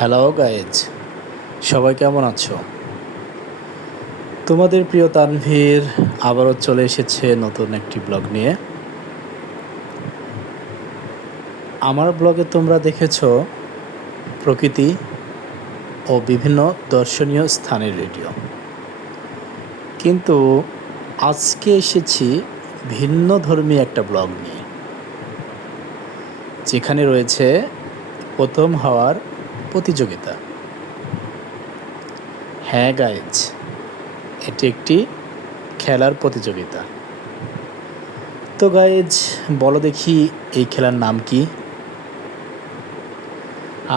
Hello guys, সবাই কেমন আছো? তোমাদের প্রিয় তানভীর আবারও চলে এসেছে নতুন একটি ব্লগ নিয়ে। আমার ব্লগে তোমরা দেখেছো প্রকৃতি ও বিভিন্ন দর্শনীয় স্থানের ভিডিও, কিন্তু আজকে এসেছি ভিন্ন ধর্মী একটা ব্লগ নিয়ে, যেখানে রয়েছে প্রথম হওয়ার প্রতিযোগিতা। হ্যাঁ গাইজ, এটি একটি খেলার প্রতিযোগিতা। তো গাইজ, বলো দেখি এই খেলার নাম কি,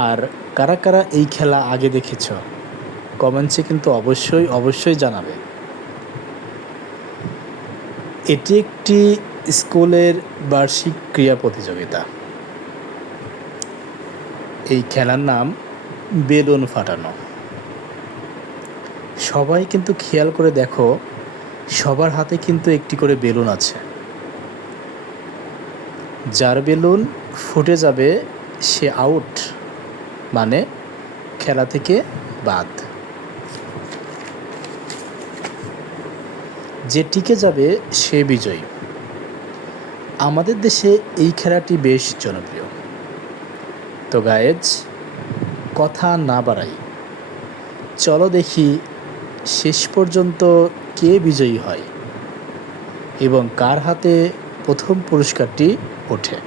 আর কারা কারা এই খেলা আগে দেখেছ কমেন্টসে কিন্তু অবশ্যই জানাবে। এটি একটি স্কুলের বার্ষিক ক্রীড়া প্রতিযোগিতা। এই খেলার নাম বেলুন ফাটানো। সবাই কিন্তু খেয়াল করে দেখো, সবার হাতে কিন্তু একটি করে বেলুন আছে। যার বেলুন ফুটে যাবে সে আউট, মানে খেলা থেকে বাদ। যে টিকে যাবে সে বিজয়ী। আমাদের দেশে এই খেলাটি বেশ জনপ্রিয়। তো গায়েজ, কথা না বাড়াই, চলো দেখি শেষ পর্যন্ত কে বিজয়ী হয় এবং কার হাতে প্রথম পুরস্কারটি ওঠে।